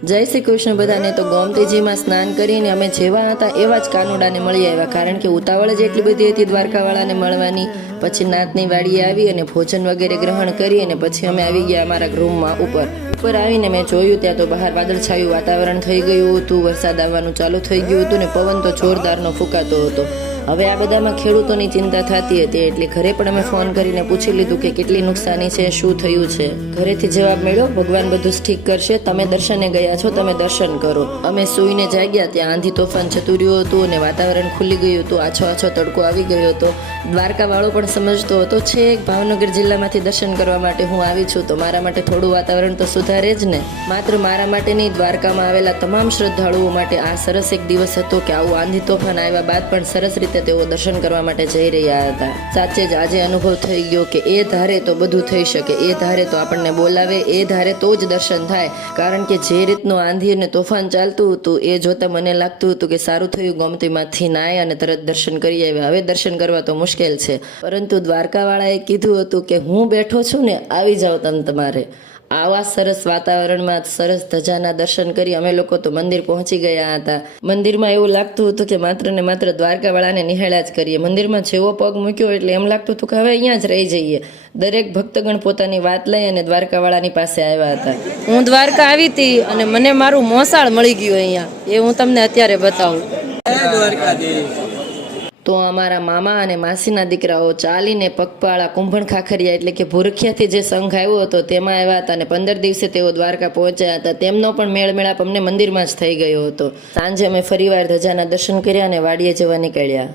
જય શ્રી કૃષ્ણ બધાને। તો ગોમતીજીમાં સ્નાન કરીને અમે જેવા હતા એવા જ કાનુડાને મળી આવ્યા, કારણ કે ઉતાવળ જ એટલી બધી હતી દ્વારકાવાળાને મળવાની। પછી નાતની વાડીએ આવી અને ભોજન વગેરે ગ્રહણ કરી અને પછી અમે આવી ગયા અમારા રૂમમાં ઉપર આવીને મેં જોયું ત્યાં તો બહાર વાદળછાયું વાતાવરણ થઈ ગયું હતું, વરસાદ આવવાનું ચાલુ થઈ ગયું હતું ને પવન તો જોરદારનો ફૂંકાતો હતો। હવે આ બધામાં ખેડૂતોની ચિંતા થતી હતી, એટલે ઘરે પણ અમે ફોન કરીને પૂછી લીધું કે કેટલી નુકસાની છે, શું થયું છે। ઘરેથી જવાબ મળ્યો, ભગવાન બધું ઠીક કરશે, તમે દર્શને ગયા છો, તમે દર્શન કરો। અમે સૂઈને જાગ્યા ત્યાં આંધી તોફાન જતું રહ્યું હતું અને વાતાવરણ ખુલી ગયું હતું, આછો તડકો આવી ગયો હતો। દ્વારકા વાળો પણ સમજતો હતો છેક ભાવનગર જિલ્લામાંથી દર્શન કરવા માટે હું આવી છું, તો મારા માટે થોડું વાતાવરણ તો સુધારે જ ને। માત્ર મારા માટે નહીં, દ્વારકામાં આવેલા તમામ શ્રદ્ધાળુઓ માટે આ સરસ એક દિવસ હતો કે આવું આંધી તોફાન આવ્યા બાદ પણ સરસ રીતે તેઓ દર્શન કરવા માટે જઈ રહ્યા હતા। સાચે જ આજે અનુભવ થઈ ગયો કે એ ધારે તો બધું થઈ શકે, એ ધારે તો આપણને બોલાવે, એ ધારે તો જ દર્શન થાય। કારણ કે જે રીતનું આંધી અને તોફાન ચાલતું હતું એ જોતા મને લાગતું હતું કે સારું થયું ગોમતીમાંથી નાય અને તરત દર્શન કરી આવ્યા। હવે દર્શન કરવા તો મુશ્કેલ છે, પરંતુ દ્વારકાવાળાએ કીધું હતું કે હું બેઠો છું ને, આવી જાઓ તમારે। આવા સરસ વાતાવરણમાં સરસ ધજાના દર્શન કરી અમે લોકો તો મંદિર પહોંચી ગયા હતા। મંદિરમાં એવું લાગતું હતું કે માત્ર ને માત્ર દ્વારકાવાળાને નિહાળ્યા જ કરીએ। મંદિરમાં જેવો પગ મૂક્યો એટલે એમ લાગતું હતું કે હવે અહીંયા જ રહી જઈએ। દરેક ભક્તગણ પોતાની વાત લઈ અને દ્વારકાવાળાની પાસે આવ્યા હતા। હું દ્વારકા આવી હતી અને મને મારું મોસાળ મળી ગયું અહીંયા, એ હું તમને અત્યારે બતાવું। તો અમારા મામા અને માસીના દીકરાઓ ચાલીને પગપાળા કુંભણ ખાખરિયા એટલે કે ભૂરખિયાથી જે સંઘ આવ્યો હતો તેમાં આવ્યા હતા અને 15 દિવસે તેઓ દ્વારકા પહોંચ્યા હતા। તેમનો પણ મેળમેળાપ અમને મંદિરમાં જ થઈ ગયો હતો। સાંજે અમે ફરીવાર ધજાના દર્શન કર્યા અને વાડીએ જવા નીકળ્યા।